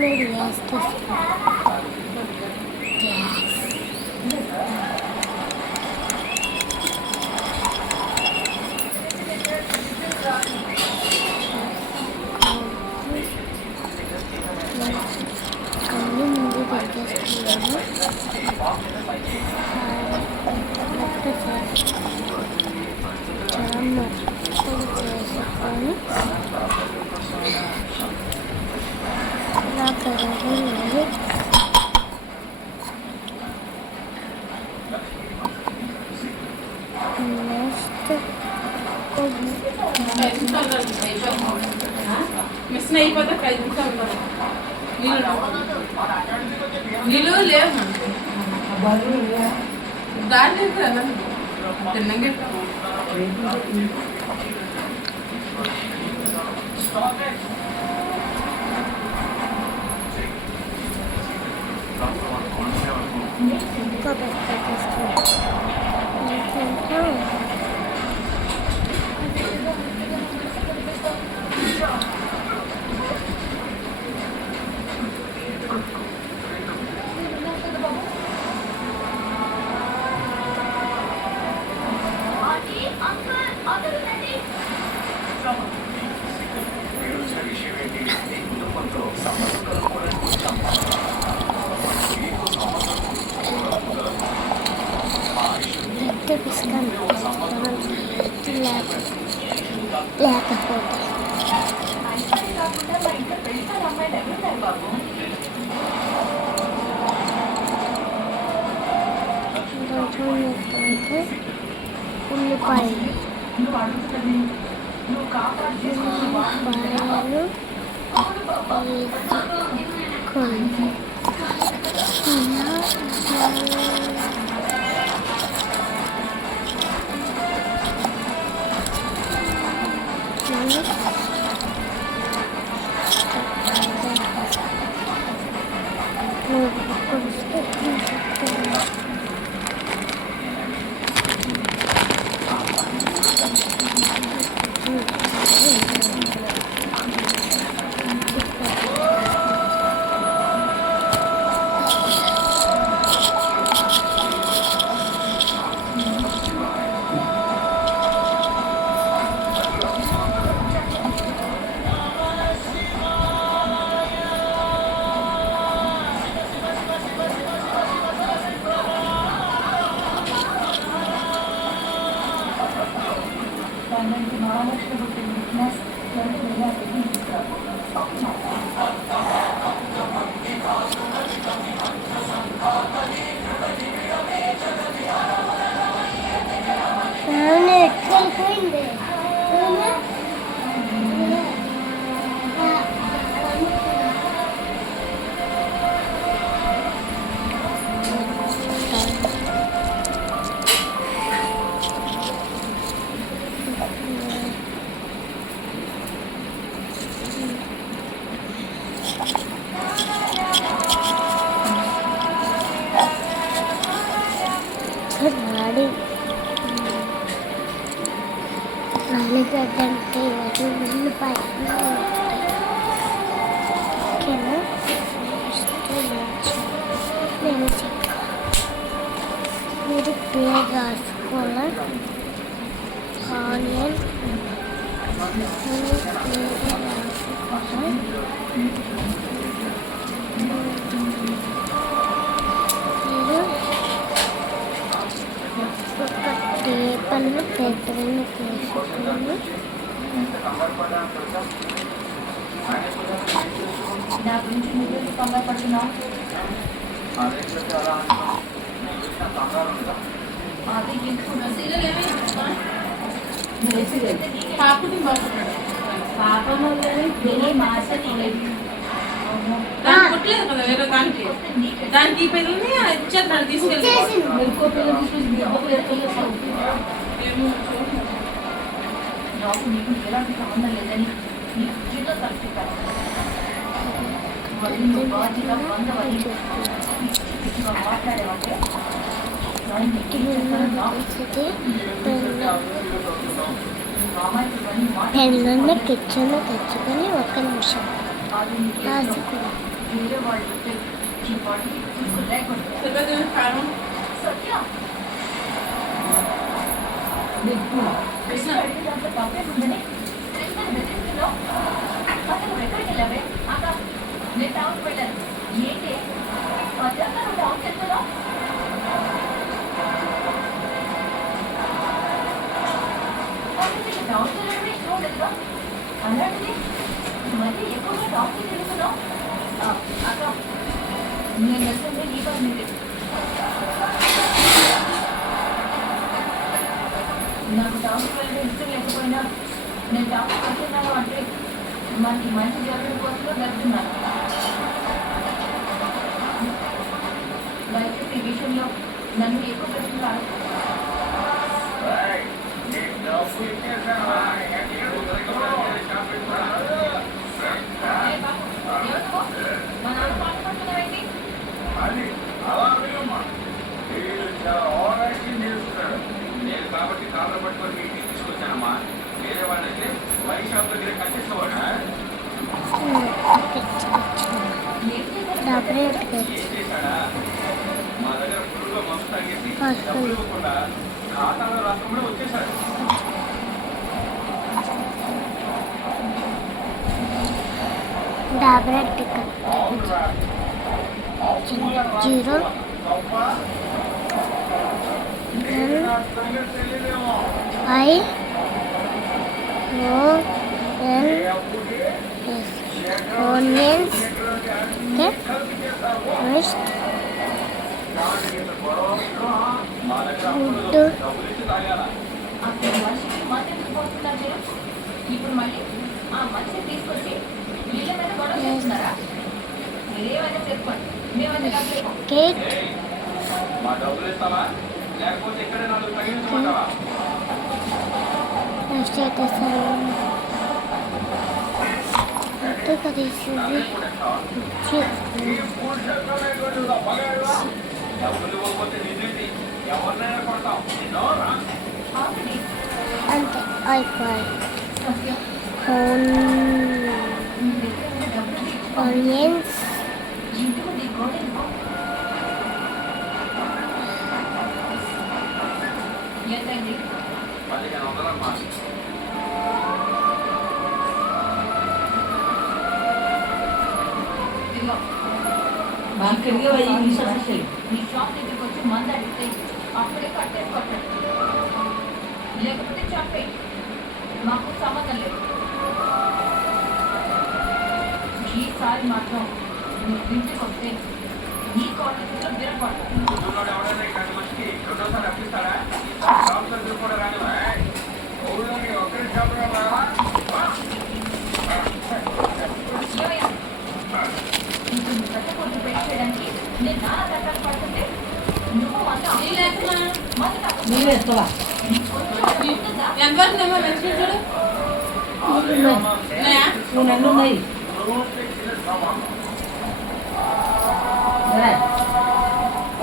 మీరు గ్యాస్ తీసుకో. అన్నీ ముందు పెట్టేసుకున్నాను. చాలా మొత్తం చేసుకొని ఇలా కడగలేదు. మిస్ అయిపోతే నీళ్ళు లేవు దాని తిన్నంగా ఇంకా పెట్టేసుకో. లేకపోతే ఉల్లిపాయలు ఆలుగడ్డంటే ఉల్లిపాయలు ఓకేనా. మీరు పేరు రాసుకోవాలి. ఆనియన్ పేరు రాసుకోవాలి. టేపర్లు పెద్దలను తీసుకుని కొట్టలేదు కదా వేరే దానికి దానికి పిల్లల్ని ఇచ్చేది తీసుకెళ్ళి పెన్నున్న కిచెన్ తెచ్చుకొని 1 నిమిషం రాసుకోవాలి. చెప్పేది కారం కృష్ణ ఏంటి మధ్యాహ్నం టౌన్కి వెళ్తున్నావు? టౌన్కి వెళ్ళడమే ఇష్టం ఉండదుగా? అలాంటిది మళ్ళీ ఎక్కువగా టౌన్కి తిరుగుతున్నావు? అక్క నేను వెళ్తుంటే నీ పని మీదే. నాకు టౌన్కి వెళ్ళడం ఇష్టం లేకపోయినా నేను టౌన్కి వెళ్తున్నాను అంటే మనకి మంచి జరగడం కోసమే వెళ్తున్నాను. దయచేసి ఈ విషయంలో నన్ను ఎక్కువ ప్రశ్నలు అడగకు. మా నాన్న పాటుపడుతున్నావేంటి? నేను కాబట్టి కాళ్ళ పట్టుకొని మీ ఇంటికి తీసుకొచ్చానమ్మా. వేరే వాళ్ళైతే వైన్ షాప్ దగ్గర కట్టేసేవాడా? డబ్బులు ఏం చేశాడా? మా దగ్గర ఫుల్గా మస్తు తగ్గేసి డబ్బులు ఇవ్వకుండా ఖాతాలో రాష్ట్రంలో వచ్చేసాడు. డబ్బులు ticket zero IONS first food అప్పుడు మనిషికి మద్దతు పోతున్నారు మీరు. ఇప్పుడు మళ్ళీ ఆ మనిషిని తీసుకొచ్చి వీళ్ళ మీద గొడవ చేస్తున్నారా? మీరేమైనా చెప్పుకోండి, మేమైనా డబ్బులు ఇవ్వం. cake మా డబ్బులు ఇస్తావా లేకపోతే ఇక్కడ నాలుగు తగిలించుకుంటావా? స్టేటస్ కదేసింది డబ్బులు ఇవ్వకపోతే నిన్నేంటి ఎవరినైనా కొడతాం. నిన్నోరా ఆల్రెడీ అంతే అయిపోయి సత్యం మీ దగ్గర ఉన్న డబ్బులు తీసుకో. ఆనియన్స్ ఇంటి ముందు ఈ గోడ ఎందుకు? ఎంతండి? 1500 అమ్మా. ఇదిగో బాగా నీ షాప్ దగ్గరికి వచ్చి మందు అడిగితే అప్పుడే కట్టేసి కొట్టండి, లేకపోతే చంపే. మాకు సంబంధం లేదు. ఈసారి మాత్రం నువ్వు ఇంటికి వస్తే నీ కాలేజీలో బిరపడతాను. పొద్దున్నోడు ఎవడైనా ఇలాంటి మనిషికి రెండోసారి అప్పిస్తాడా? షాప్ దగ్గర కూడా రానివా? ఊళ్ళోకి ఒక్కరి షాపులో రావా? ఏమయ్యా? ఇప్పుడు నువ్వు పెద్ద కొడుకు పెళ్లి చేయడానికి నేను నాన్న కట్టాలు పడుతుంటే నువ్వు మందు తాగు. నీవే ఎత్తవా కొంచెం ఉంటుందా? ఎంతవరకు ఏమో వెంకటేశ్వర చూడు ఉన్నాయా? నువ్వు నన్ను ఉన్నాయి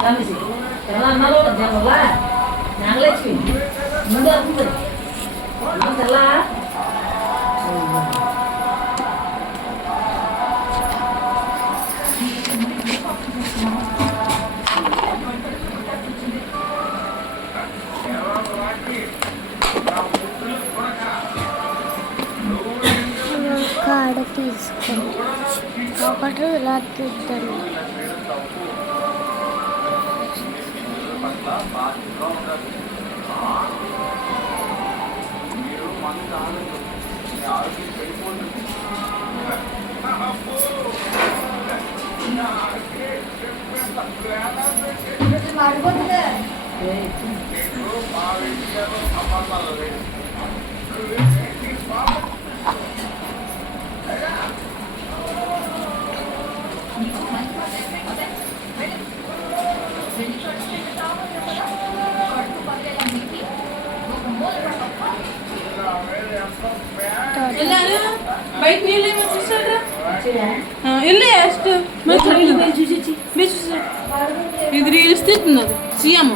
రమేసి ఎలా అన్నాలో దానివల్ల నాగలక్ష్మి ముందు అవుతుంది ఎలా కాడ తీసుకొని ఒకటి ఇలా తిద్దండి పట్ల బాధ్యతగా ఉండాలి. మీరు మన ఆలోచన మీ ఆరోగ్యం చెడిపోతుంది. మా విషయాలు సంబంధాలు లేదు. నీకు మంచి మాట అయిపోతే వెళ్ళు. వెళ్ళి చూడండి సామాన్లు కదా కడుపు పదివేల మీకు ఒక మూల పడతాం. వెళ్ళారు బయట నీళ్ళు ఏమో చూసారా? వచ్చాయా వెళ్ళే అಷ್ಟು చూసి ఇది రీల్స్ తిట్టున్నది సీఎం